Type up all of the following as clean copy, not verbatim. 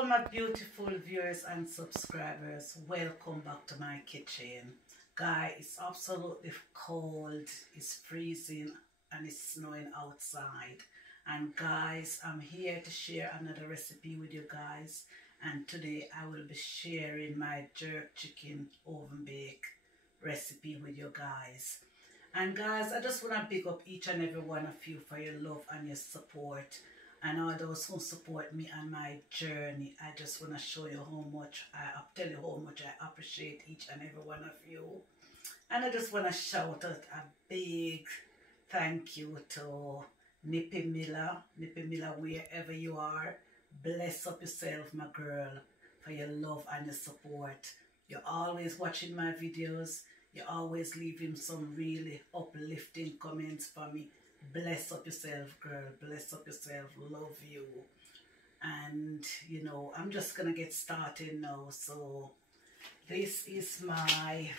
Hello my beautiful viewers and subscribers, welcome back to my kitchen. Guys, it's absolutely cold, it's freezing and it's snowing outside. And guys, I'm here to share another recipe with you guys. And today I will be sharing my jerk chicken oven bake recipe with you guys. And guys, I just want to big up each and every one of you for your love and your support. And all those who support me on my journey. I just want to show you how much, I'll tell you how much I appreciate each and every one of you. And I just want to shout out a big thank you to Nippy Miller, wherever you are. Bless up yourself, my girl, for your love and your support. You're always watching my videos. You're always leaving some really uplifting comments for me. Bless up yourself, girl. Bless up yourself. Love you. And, you know, I'm just going to get started now. So, this is my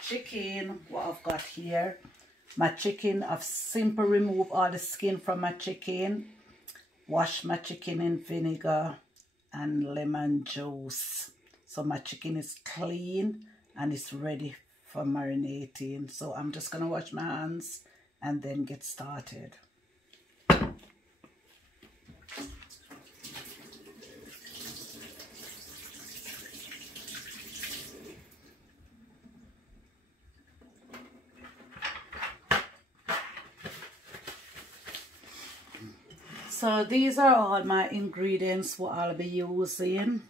chicken, what I've got here. My chicken, I've simply removed all the skin from my chicken. Wash my chicken in vinegar and lemon juice. So, my chicken is clean and it's ready for marinating. So, I'm just going to wash my hands and then get started. So these are all my ingredients what I'll be using.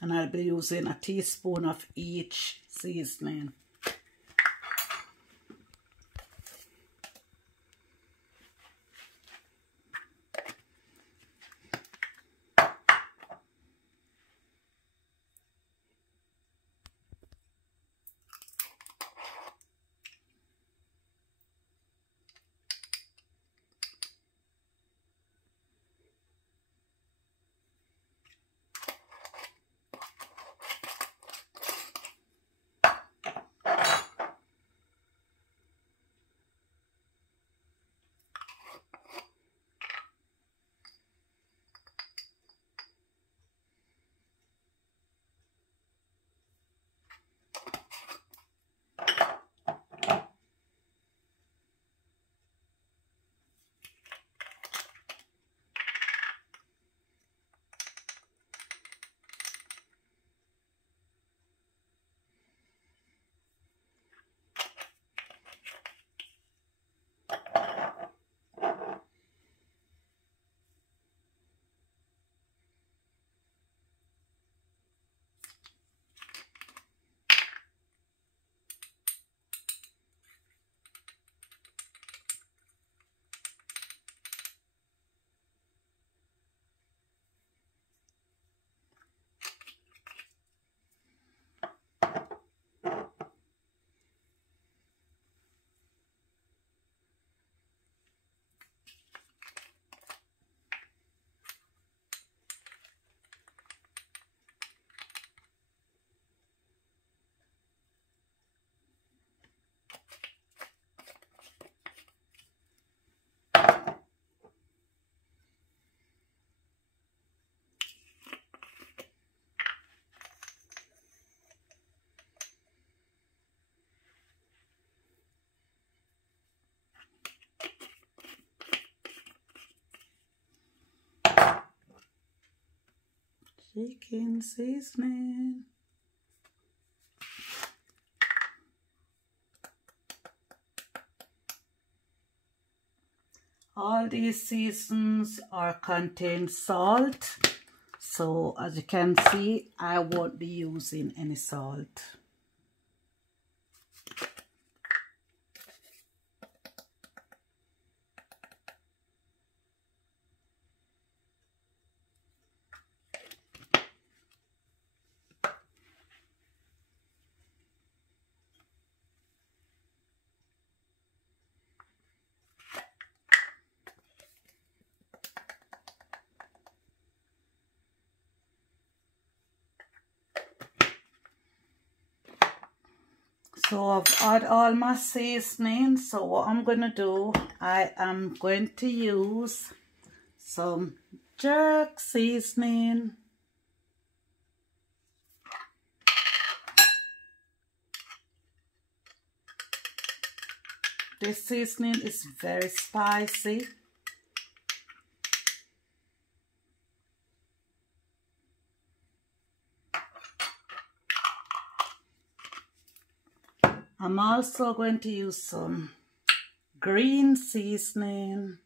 And I'll be using a teaspoon of each seasoning. Chicken seasoning. All these seasons are contain salt. So as you can see, I won't be using any salt. So I've added all my seasoning. So what I'm going to do, I am going to use some jerk seasoning. This seasoning is very spicy. I'm also going to use some green seasoning.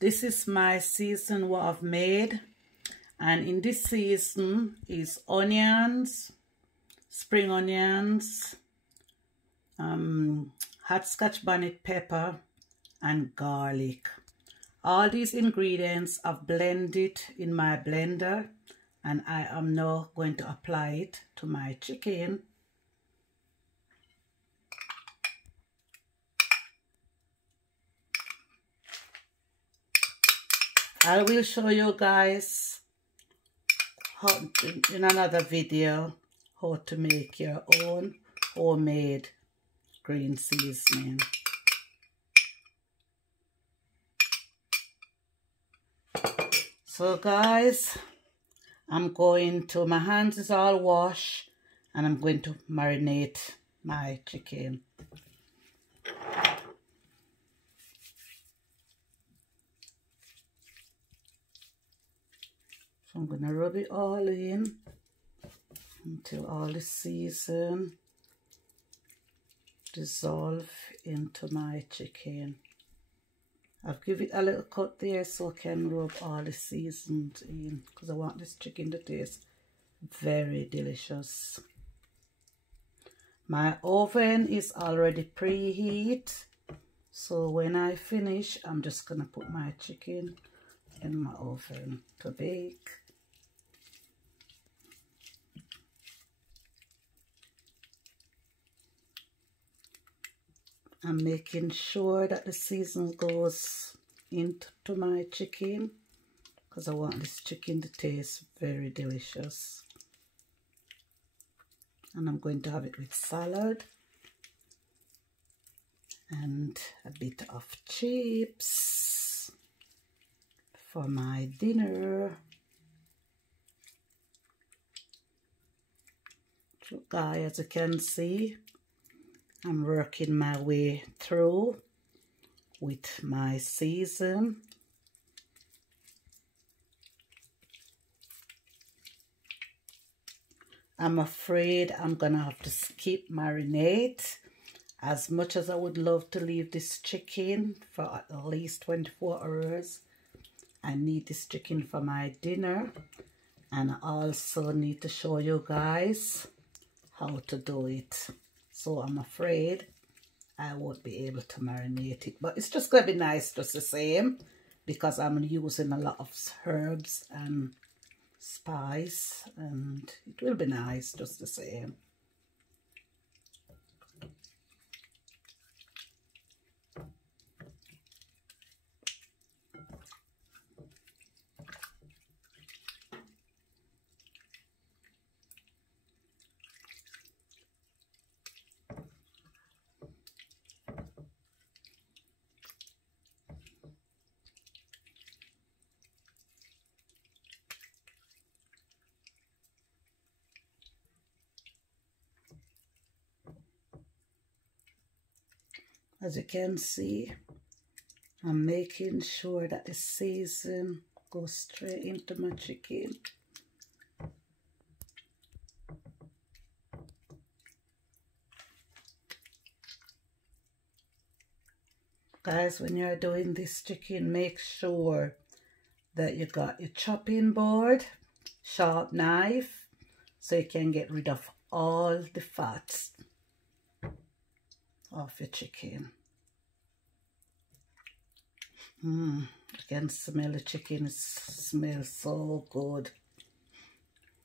This is my season what I've made, and in this season is onions, spring onions, hot scotch bonnet pepper and garlic. All these ingredients I've blended in my blender, and I am now going to apply it to my chicken. I will show you guys how, in another video, how to make your own homemade green seasoning. So guys, my hands is all washed, and I'm going to marinate my chicken. So I'm going to rub it all in until all the season dissolve into my chicken. I've given it a little cut there so I can rub all the seasons in, because I want this chicken to taste very delicious. My oven is already preheat, so when I finish, I'm just going to put my chicken in my oven to bake. I'm making sure that the season goes into my chicken, because I want this chicken to taste very delicious. And I'm going to have it with salad and a bit of chips for my dinner. So guys, as you can see, I'm working my way through with my season. I'm afraid I'm gonna have to skip marinade. As much as I would love to leave this chicken for at least 24 hours, I need this chicken for my dinner, and I also need to show you guys how to do it. So I'm afraid I won't be able to marinate it, but it's just gonna be nice just the same, because I'm using a lot of herbs and spice, and it will be nice just the same. As you can see, I'm making sure that the season goes straight into my chicken. Guys, when you're doing this chicken, make sure that you got your chopping board, sharp knife, so you can get rid of all the fats of your chicken. I can smell the chicken. It smells so good,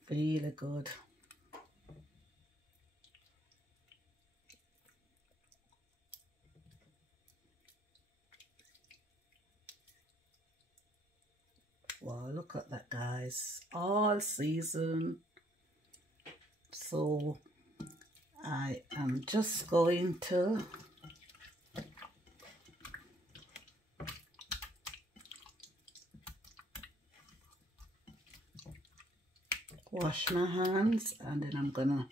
really good. Wow, look at that, guys. All season. So I am just going to wash my hands, and then I'm gonna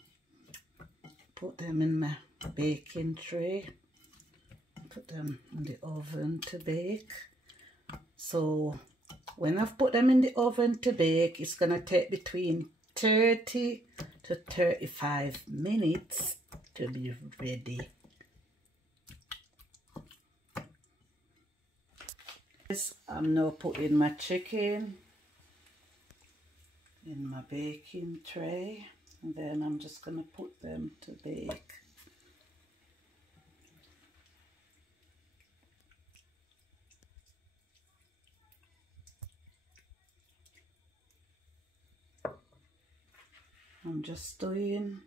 put them in my baking tray, put them in the oven to bake. So when I've put them in the oven to bake, it's gonna take between 30 to 35 minutes to be ready. I'm now putting my chicken in my baking tray, and then I'm just gonna put them to bake. I'm just doing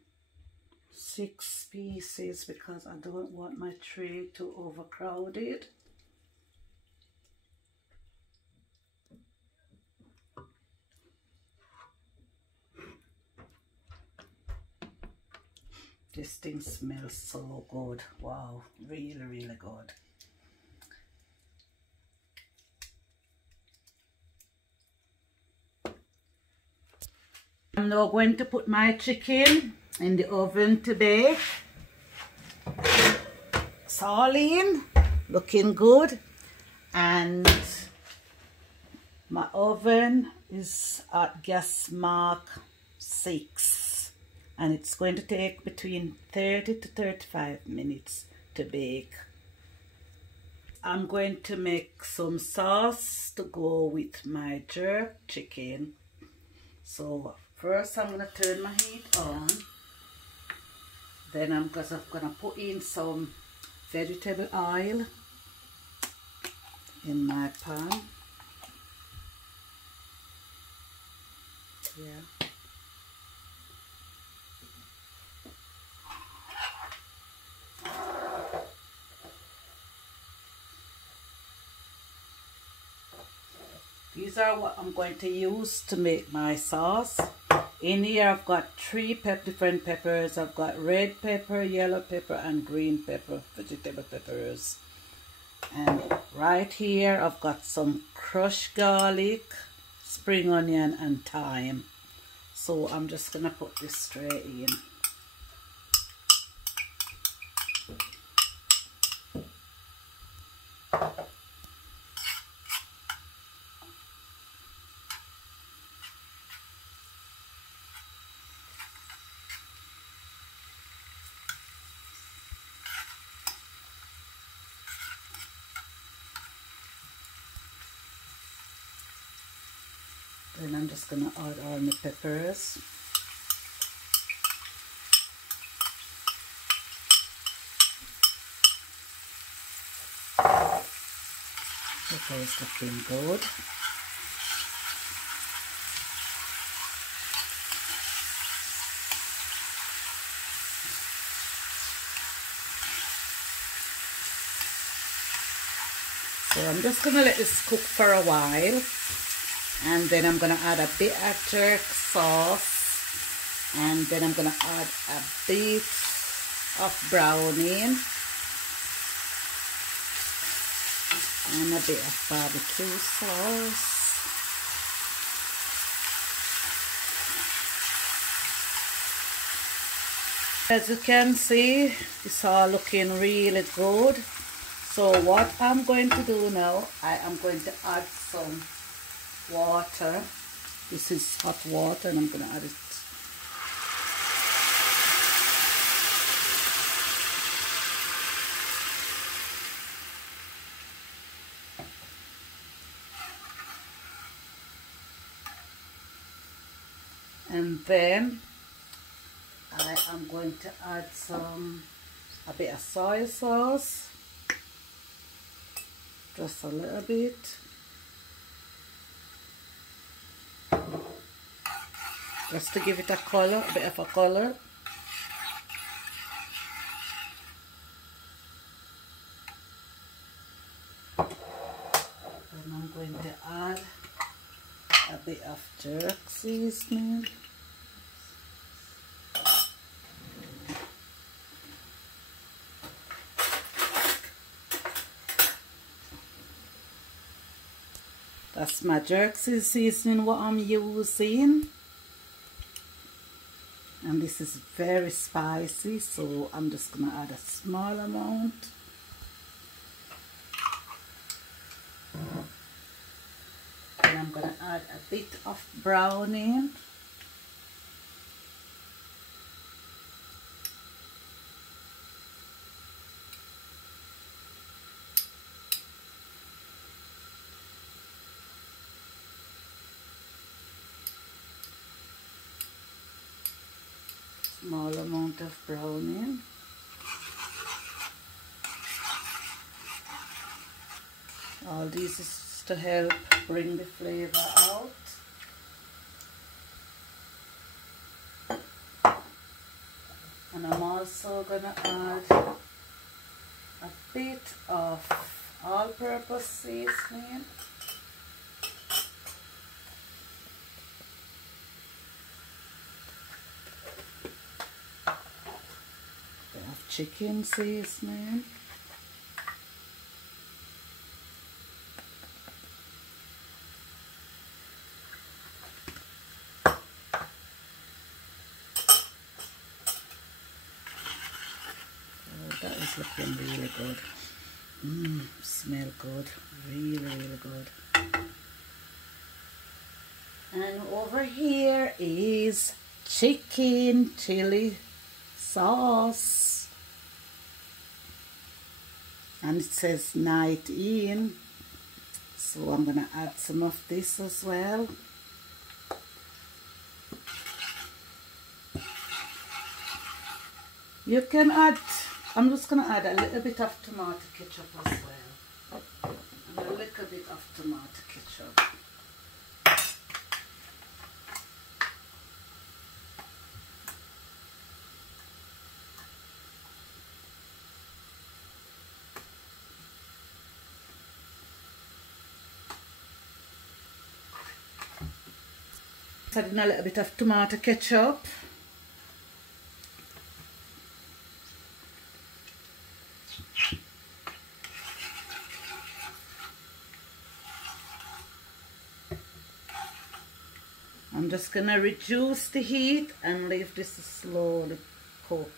6 pieces because I don't want my tray too overcrowded. This thing smells so good. Wow, really, really good. I'm now going to put my chicken in the oven to bake. It's all in, looking good, and my oven is at gas mark 6, and it's going to take between 30 to 35 minutes to bake. I'm going to make some sauce to go with my jerk chicken. So first I'm going to turn my heat on. Then I'm going to put in some vegetable oil in my pan. Yeah. These are what I'm going to use to make my sauce. In here I've got 3 different peppers. I've got red pepper, yellow pepper, and green pepper, vegetable peppers. And right here I've got some crushed garlic, spring onion, and thyme. So I'm just gonna put this straight in. Then I'm just gonna add all my peppers. Pepper is looking good. So I'm just gonna let this cook for a while. And then I'm going to add a bit of jerk sauce, and then I'm going to add a bit of browning and a bit of barbecue sauce. As you can see, it's all looking really good. So what I'm going to do now, I am going to add some water. This is hot water, and I'm going to add it. And then I am going to add a bit of soy sauce, just a little bit. Just to give it a color, a bit of a color. And I'm going to add bit of jerk seasoning. That's my jerk seasoning what I'm using. And this is very spicy, so I'm just going to add a small amount. And I'm going to add a bit of browning. Small amount of browning. All this is to help bring the flavor out. And I'm also gonna add a bit of all-purpose seasoning. Chicken seasoning. Oh, that is looking really good. Smell good. Really, really good. And over here is chicken chili sauce. And it says night in, so I'm going to add some of this as well. You can add, I'm just going to add a little bit of tomato ketchup as well. And a little bit of tomato ketchup. Adding a little bit of tomato ketchup. I'm just gonna reduce the heat and leave this to slowly cook.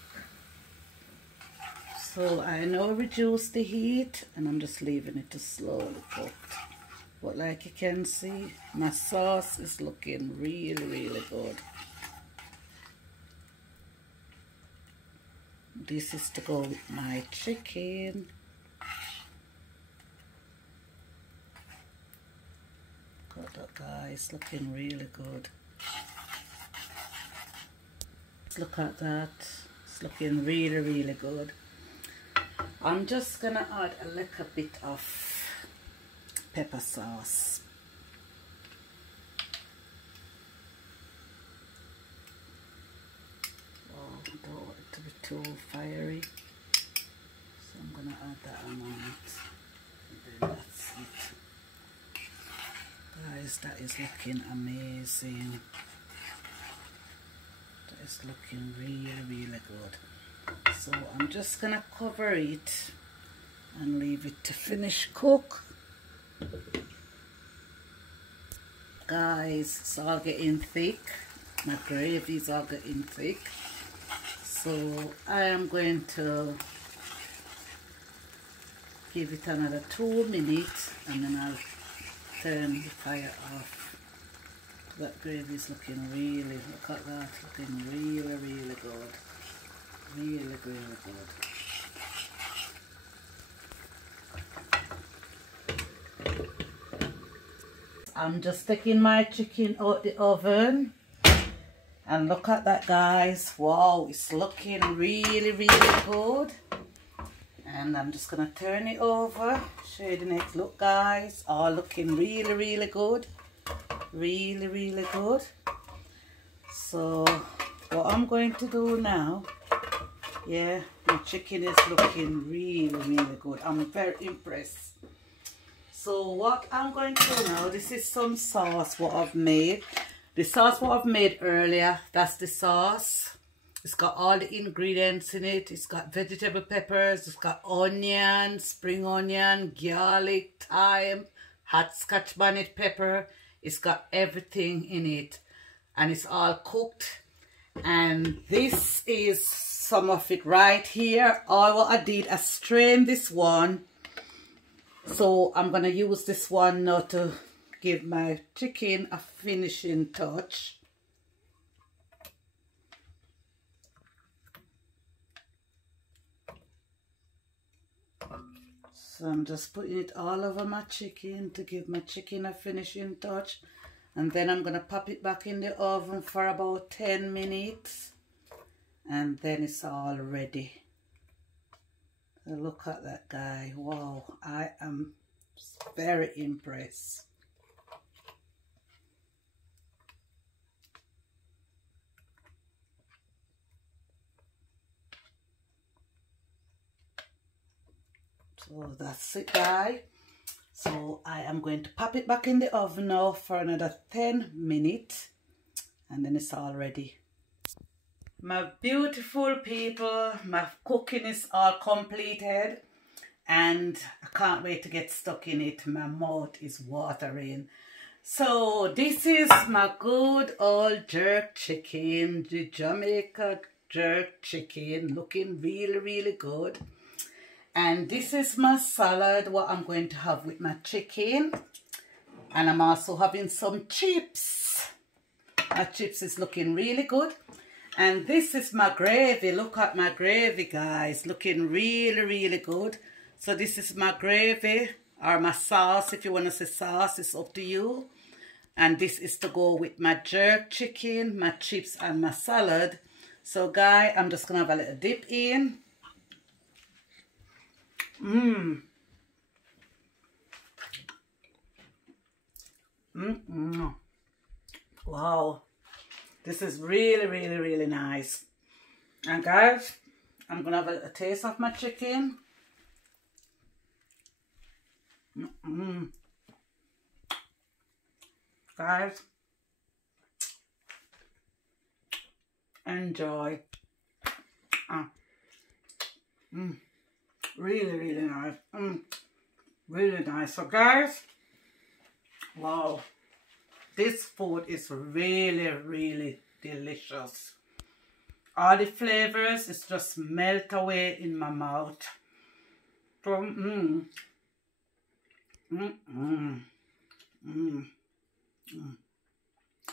So I now reduce the heat and I'm just leaving it to slowly cook. But like you can see, my sauce is looking really, really good. This is to go with my chicken. Look at that, guys, looking really good. Look at that, it's looking really, really good. I'm just gonna add a little bit of pepper sauce. Oh, I don't want it to be too fiery, so I'm gonna add that amount, and then that's it. Guys, that is looking amazing. That is looking really, really good. So I'm just gonna cover it and leave it to finish cook. Guys, it's all getting thick. My gravy is all getting thick. So I am going to give it another 2 minutes and then I'll turn the fire off. That gravy is looking really, look at that, looking really, really good. Really, really good. I'm just taking my chicken out the oven and look at that, guys. Wow, it's looking really, really good. And I'm just gonna turn it over, show you the next look, guys. All looking really, really good. Really, really good. So what I'm going to do now, yeah, my chicken is looking really, really good. I'm very impressed. So what I'm going to do now, this is some sauce what I've made. The sauce what I've made earlier, that's the sauce. It's got all the ingredients in it. It's got vegetable peppers, it's got onion, spring onion, garlic, thyme, hot scotch bonnet pepper. It's got everything in it. And it's all cooked. And this is some of it right here. All what I did, I strained this one. So I'm going to use this one now to give my chicken a finishing touch. So I'm just putting it all over my chicken to give my chicken a finishing touch. And then I'm going to pop it back in the oven for about 10 minutes. And then it's all ready. So look at that guy. Wow, I am very impressed. So that's it, guys. So I am going to pop it back in the oven now for another 10 minutes. And then it's all ready. My beautiful people, my cooking is all completed. And I can't wait to get stuck in it. My mouth is watering. So this is my good old jerk chicken. The Jamaican jerk chicken. Looking really, really good. And this is my salad, what I'm going to have with my chicken. And I'm also having some chips. My chips is looking really good. And this is my gravy. Look at my gravy, guys. Looking really, really good. So this is my gravy, or my sauce. If you want to say sauce, it's up to you. And this is to go with my jerk chicken, my chips, and my salad. So, guys, I'm just going to have a little dip in. Wow, this is really, really, really nice. And guys, I'm gonna have a taste of my chicken. Guys, enjoy. Really, really nice. Really nice. So guys, wow, this food is really, really delicious. All the flavors is just melt away in my mouth. From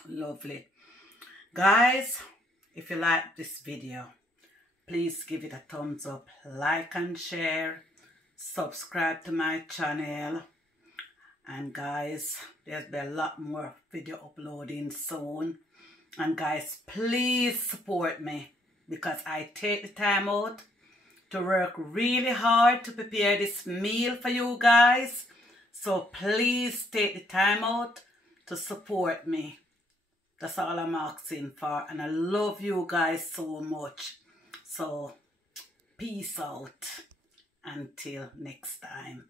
lovely. Guys, if you like this video, please give it a thumbs up, like and share, subscribe to my channel. And guys, there'll be a lot more video uploading soon. And guys, please support me, because I take the time out to work really hard to prepare this meal for you guys. So please take the time out to support me. That's all I'm asking for. And I love you guys so much. So, peace out. Until next time.